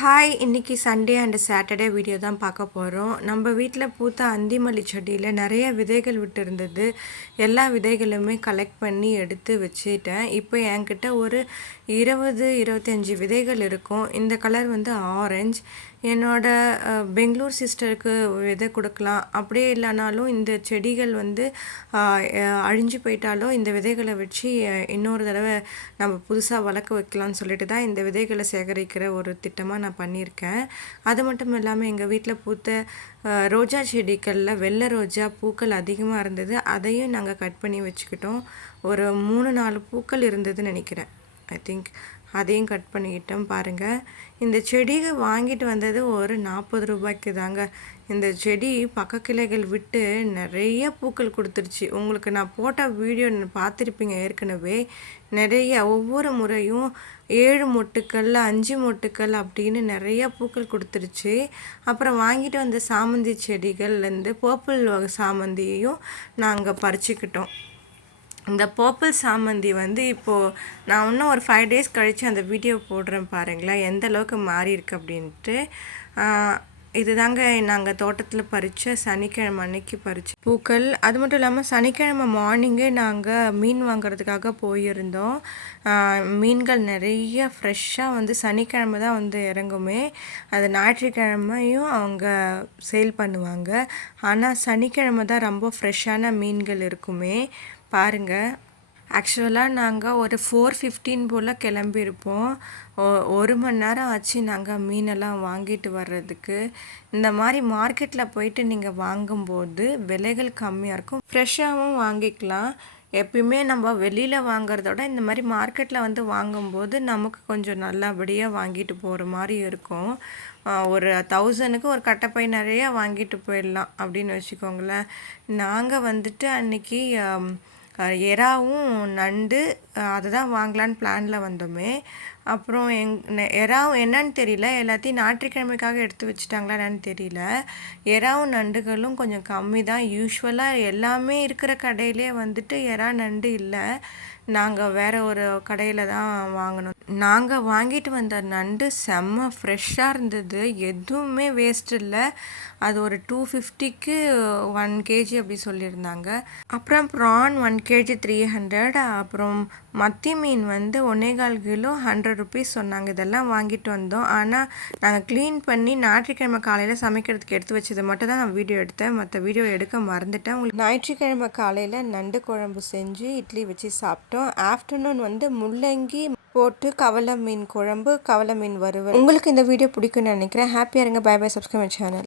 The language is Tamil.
ஹாய்! இன்னைக்கு சண்டே அண்ட் சாட்டர்டே வீடியோ தான் பார்க்க போகிறோம். நம்ம வீட்டில் பூத்த அந்திமல்லி செடியில் நிறைய விதைகள் விட்டுருந்தது. எல்லா விதைகளுமே கலெக்ட் பண்ணி எடுத்து வச்சுட்டேன். இப்போ என்கிட்ட ஒரு 20, 25 விதைகள் இருக்கும். இந்த கலர் வந்து ஆரஞ்சு. என்னோட பெங்களூர் சிஸ்டருக்கு விதை கொடுக்கலாம். அப்படியே இல்லைனாலும் இந்த செடிகள் வந்து அழிஞ்சு போயிட்டாலும் இந்த விதைகளை வச்சு இன்னொரு தடவை நம்ம புதுசாக வளர்க்க வைக்கலாம்னு சொல்லிட்டு தான் இந்த விதைகளை சேகரிக்கிற ஒரு திட்டமாக நான் பண்ணியிருக்கேன். அது மட்டும் இல்லாமல் எங்கள் வீட்டில் பூத்த ரோஜா செடிகளில் வெள்ளை ரோஜா பூக்கள் அதிகமாக இருந்தது. அதையும் நாங்கள் கட் பண்ணி வச்சுக்கிட்டோம். ஒரு 3-4 பூக்கள் இருந்ததுன்னு நினைக்கிறேன். ஐ திங்க் அதையும் கட் பண்ணிக்கிட்டோம். பாருங்கள், இந்த செடியை வாங்கிட்டு வந்தது ஒரு 40 ரூபாய்க்கு தாங்க. இந்த செடி பக்க கிளைகள் விட்டு நிறைய பூக்கள் கொடுத்துருச்சு. உங்களுக்கு நான் போட்ட வீடியோ பார்த்துருப்பீங்க ஏற்கனவே. நிறைய ஒவ்வொரு முறையும் 7 மொட்டுக்கள் 5 மொட்டுக்கள் அப்படின்னு நிறைய பூக்கள் கொடுத்துருச்சு. அப்புறம் வாங்கிட்டு வந்த சாமந்தி செடிகள்லேருந்து பர்பிள் சாமந்தியையும் நாங்கள் பறிச்சுக்கிட்டோம். இந்த பர்பிள் சாமந்தி வந்து இப்போது நான் இன்னும் ஒரு 5 டேஸ் கழித்து அந்த வீடியோ போடுறேன். பாருங்களேன் எந்த அளவுக்கு மாறி இருக்கு அப்படின்ட்டு. இது தாங்க நாங்கள் தோட்டத்தில் பறித்த சனிக்கிழமை அன்னைக்கு பறித்த பூக்கள். அது மட்டும் இல்லாமல் சனிக்கிழமை மார்னிங்கே நாங்கள் மீன் வாங்குறதுக்காக போயிருந்தோம். மீன்கள் நிறைய ஃப்ரெஷ்ஷாக வந்து சனிக்கிழமை தான் வந்து இறங்குமே. அது ஞாயிற்றுக்கிழமையும் அவங்க சேல் பண்ணுவாங்க. ஆனால் சனிக்கிழமை தான் ரொம்ப ஃப்ரெஷ்ஷான மீன்கள் இருக்குமே. பாருங்கள், ஆக்சுவலாக நாங்கள் ஒரு 4:15 போல் கிளம்பியிருப்போம். 1 மணி நேரம் ஆச்சு நாங்கள் மீனெல்லாம் வாங்கிட்டு வர்றதுக்கு. இந்த மாதிரி மார்க்கெட்டில் போயிட்டு நீங்கள் வாங்கும்போது விலைகள் கம்மியாக இருக்கும், ஃப்ரெஷ்ஷாகவும் வாங்கிக்கலாம். எப்பயுமே நம்ம வெளியில் வாங்குறதோட இந்த மாதிரி மார்க்கெட்டில் வந்து வாங்கும்போது நமக்கு கொஞ்சம் நல்லபடியாக வாங்கிட்டு போகிற மாதிரி இருக்கும். ஒரு 1000க்கு ஒரு கட்டைப்பை நிறையா வாங்கிட்டு போயிடலாம் அப்படின்னு வச்சுக்கோங்களேன். நாங்கள் வந்துட்டு அன்றைக்கி எறாவும் நண்டு அதை தான் வாங்கலான்னு பிளானில் வந்தோமே. அப்புறம் எறாவும் என்னன்னு தெரியல, எல்லாத்தையும் ஞாயிற்றுக்கிழமைக்காக எடுத்து வச்சுட்டாங்களா என்னன்னு தெரியல. எறாவும் நண்டுகளும் கொஞ்சம் கம்மி தான். யூஸ்வலாக எல்லாமே இருக்கிற கடையிலே வந்துட்டு எறா நண்டு இல்லை. நாங்கள் வேறு ஒரு கடையில் தான் வாங்கினோம். நாங்கள் வாங்கிட்டு வந்த நண்டு செம்ம ஃப்ரெஷ்ஷாக இருந்தது. எதுவுமே வேஸ்ட் இல்லை. அது ஒரு 250க்கு 1 kg அப்படி சொல்லியிருந்தாங்க. அப்புறம் ப்ரான் 1 kg 300. அப்புறம் மத்தி மீன் வந்து 1.25 கிலோ 100 ருபீஸ் சொன்னாங்க. இதெல்லாம் வாங்கிட்டு வந்தோம். ஆனால் நாங்கள் க்ளீன் பண்ணி ஞாயிற்றுக்கிழமை காலையில் சமைக்கிறதுக்கு எடுத்து வச்சதை மட்டும் தான் நான் வீடியோ எடுத்தேன். மற்ற வீடியோ எடுக்க மறந்துட்டேன். உங்களுக்கு ஞாயிற்றுக்கிழமை காலையில் நண்டு குழம்பு செஞ்சு இட்லி வச்சு சாப்பிட்டோம். ஆஃப்டர்நூன் வந்து முள்ளங்கி போட்டு கவலை மீன் குழம்பு, கவலை மீன் வறுவல். உங்களுக்கு இந்த வீடியோ பிடிக்கும்னு நினைக்கிறேன். ஹாப்பியாக இருங்க. Bye bye. Subscribe my channel.